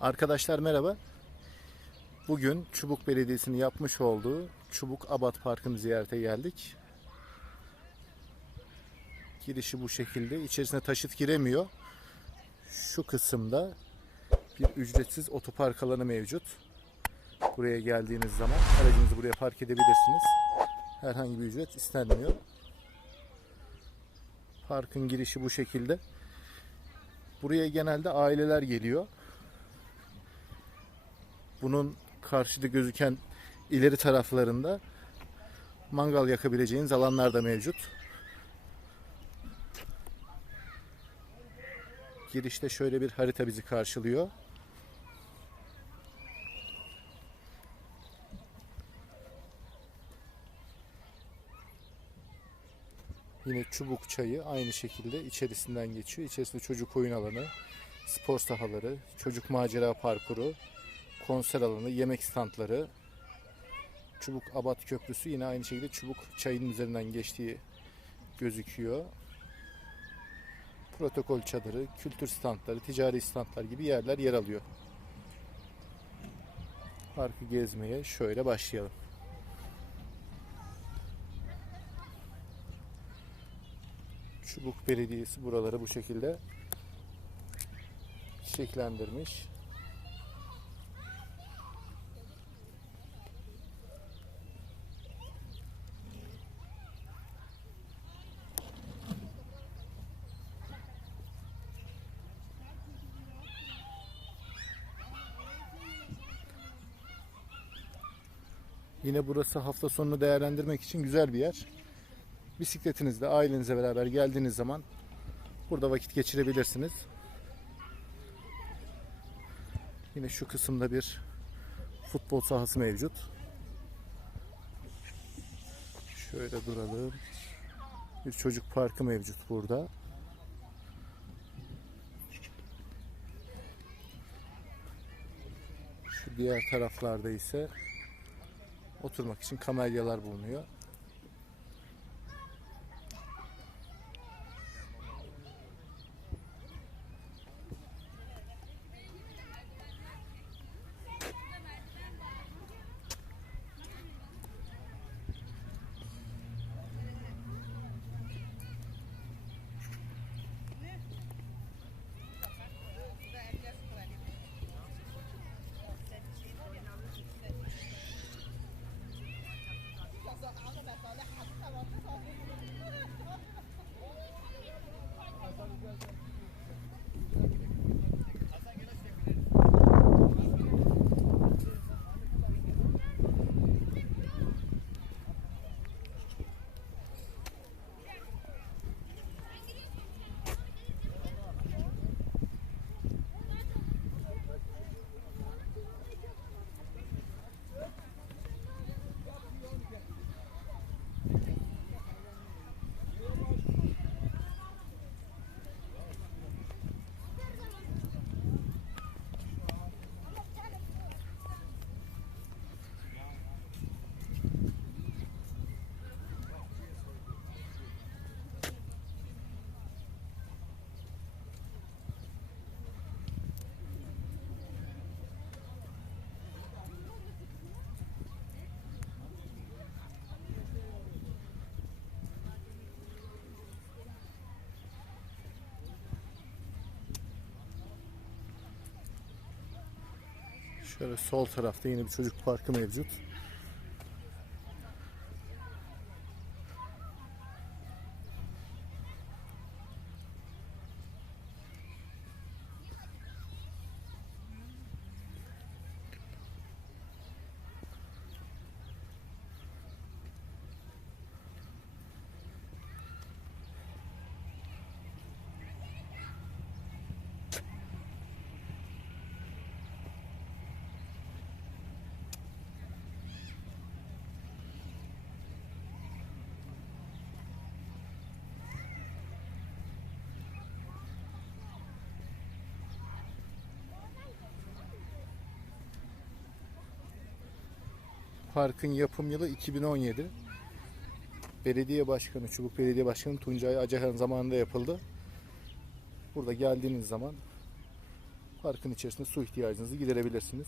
Arkadaşlar merhaba. Bugün Çubuk Belediyesi'nin yapmış olduğu Çubuk Abat Parkı'nı ziyarete geldik. Girişi bu şekilde. İçerisine taşıt giremiyor. Şu kısımda bir ücretsiz otopark alanı mevcut. Buraya geldiğiniz zaman aracınızı buraya park edebilirsiniz. Herhangi bir ücret istenmiyor. Parkın girişi bu şekilde. Buraya genelde aileler geliyor. Bunun karşıda gözüken ileri taraflarında mangal yakabileceğiniz alanlar da mevcut. Girişte şöyle bir harita bizi karşılıyor. Yine çubuk çayı aynı şekilde içerisinden geçiyor. İçerisinde çocuk oyun alanı, spor sahaları, çocuk macera parkuru, konser alanı, yemek standları, Çubuk Abat Köprüsü yine aynı şekilde Çubuk çayının üzerinden geçtiği gözüküyor. Protokol çadırı, kültür standları, ticari standlar gibi yerler yer alıyor. Parkı gezmeye şöyle başlayalım. Çubuk Belediyesi buraları bu şekilde çiçeklendirmiş. Yine burası hafta sonunu değerlendirmek için güzel bir yer. Bisikletinizle ailenizle beraber geldiğiniz zaman burada vakit geçirebilirsiniz. Yine şu kısımda bir futbol sahası mevcut. Şöyle duralım. Bir çocuk parkı mevcut burada. Şu diğer taraflarda ise oturmak için kamelyalar bulunuyor. Şöyle sol tarafta yine bir çocuk parkı mevcut. Parkın yapım yılı 2017. Belediye Başkanı, Çubuk Belediye Başkanı Tuncay Acahan zamanında yapıldı. Burada geldiğiniz zaman Parkın içerisinde su ihtiyacınızı giderebilirsiniz.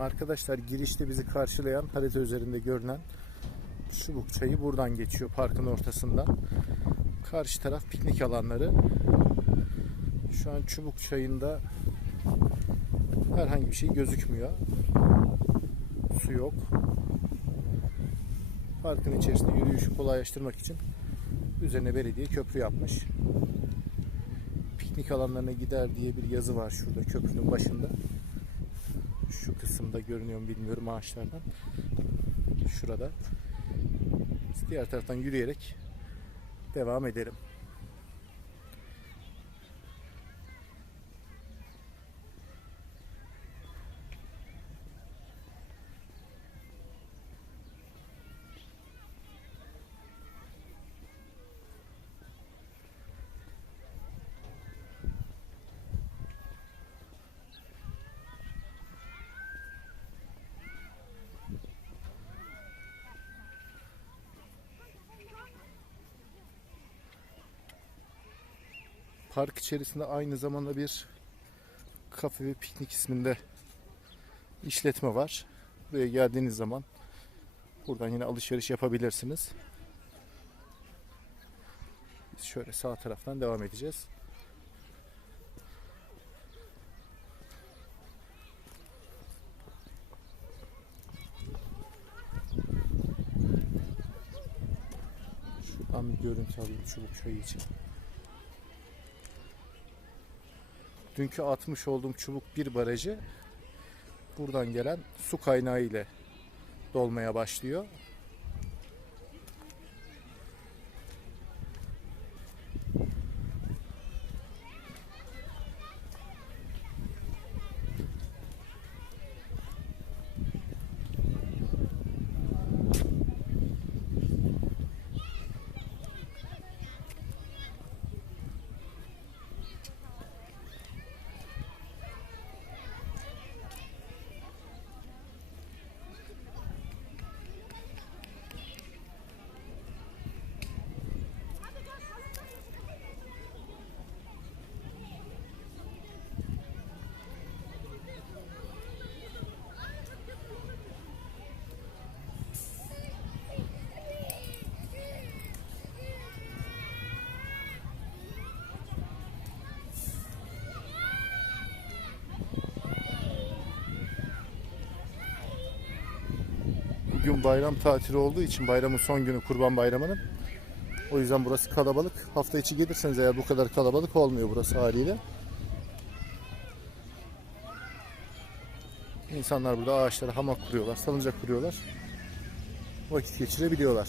Arkadaşlar girişte bizi karşılayan harita üzerinde görünen Çubuk Çayı buradan geçiyor parkın ortasından. Karşı taraf piknik alanları. Şu an Çubuk Çayı'nda herhangi bir şey gözükmüyor. Su yok. Parkın içerisinde yürüyüşü kolaylaştırmak için üzerine belediye köprü yapmış. Piknik alanlarına gider diye bir yazı var şurada köprünün başında kısımda görünüyor mu bilmiyorum ağaçlardan. Şurada. Biz diğer taraftan yürüyerek devam edelim. Park içerisinde aynı zamanda bir kafe ve piknik isminde işletme var. Buraya geldiğiniz zaman buradan yine alışveriş yapabilirsiniz. Biz şöyle sağ taraftan devam edeceğiz. Şuradan bir görüntü alayım çubuk çayı için. Dünkü atmış olduğum çubuk bir barajı buradan gelen su kaynağı ile dolmaya başlıyor. Bugün bayram tatili olduğu için bayramın son günü Kurban Bayramı'nın. O yüzden burası kalabalık. Hafta içi gelirseniz eğer bu kadar kalabalık olmuyor burası haliyle. İnsanlar burada ağaçlara hamak kuruyorlar, salıncak kuruyorlar. Vakit geçirebiliyorlar.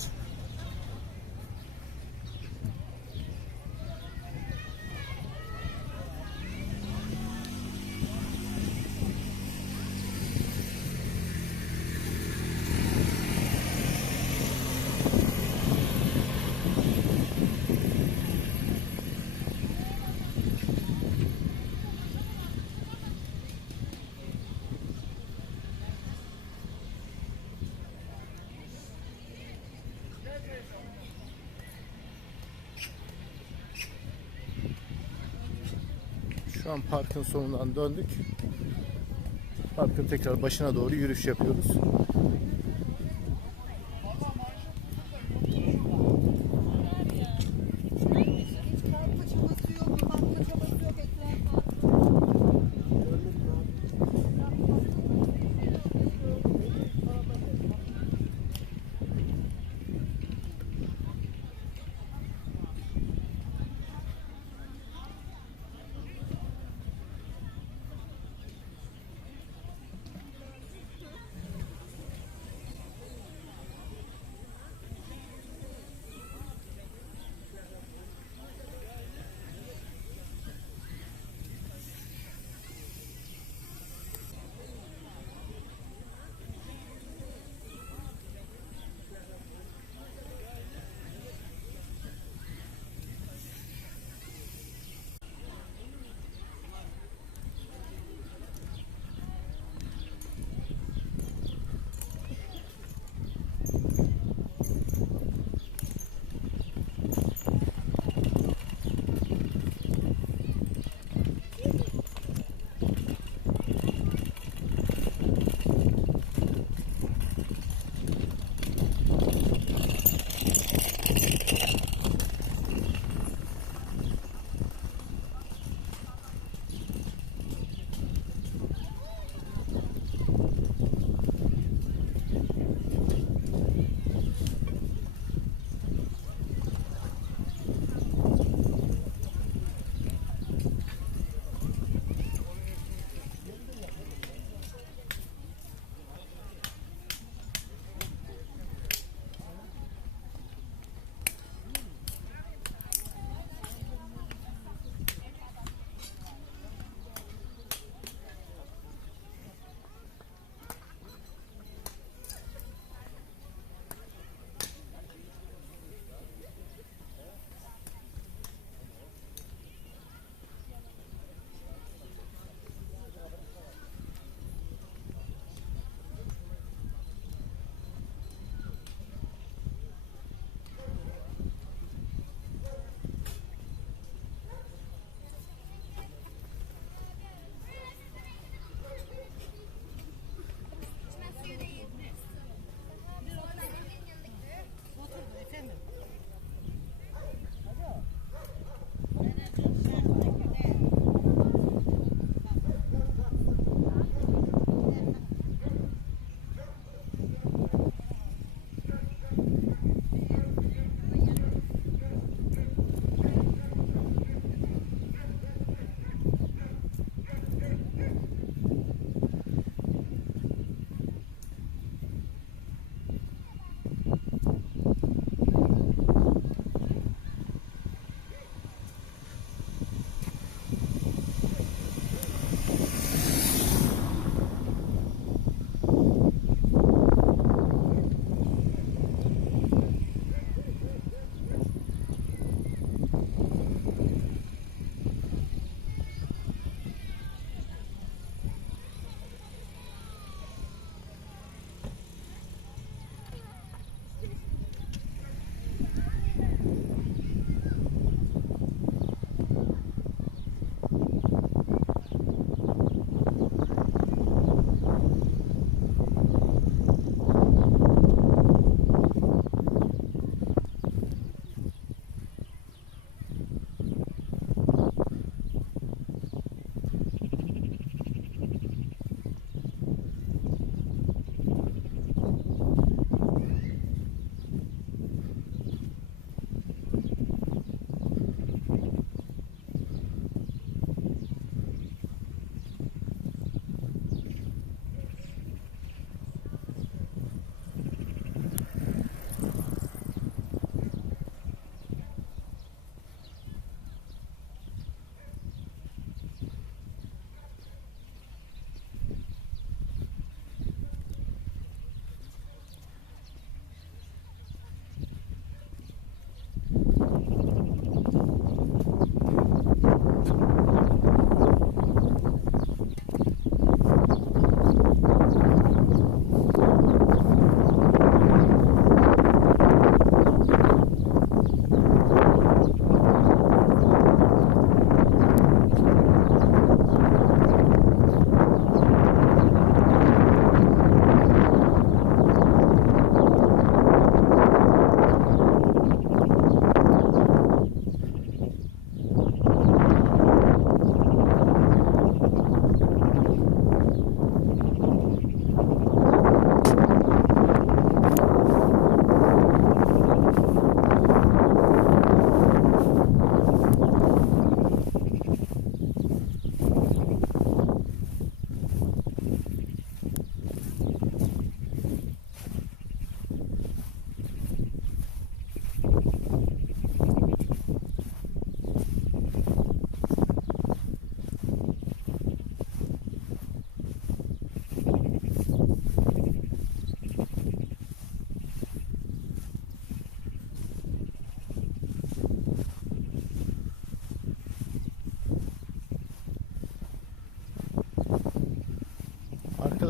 Şu an parkın sonundan döndük. Parkın tekrar başına doğru yürüyüş yapıyoruz.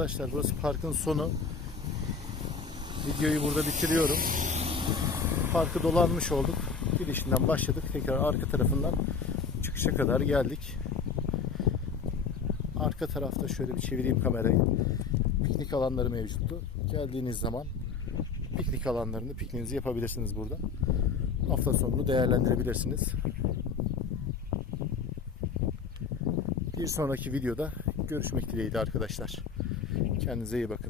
Arkadaşlar burası parkın sonu. Videoyu burada bitiriyorum. Parkı dolanmış olduk. Girişinden başladık. Tekrar arka tarafından çıkışa kadar geldik. Arka tarafta şöyle bir çevireyim kamerayı. Piknik alanları mevcuttu. Geldiğiniz zaman piknik alanlarında pikniğinizi yapabilirsiniz burada. Hafta sonunu değerlendirebilirsiniz. Bir sonraki videoda görüşmek dileğiyle arkadaşlar. يعني كان زيبك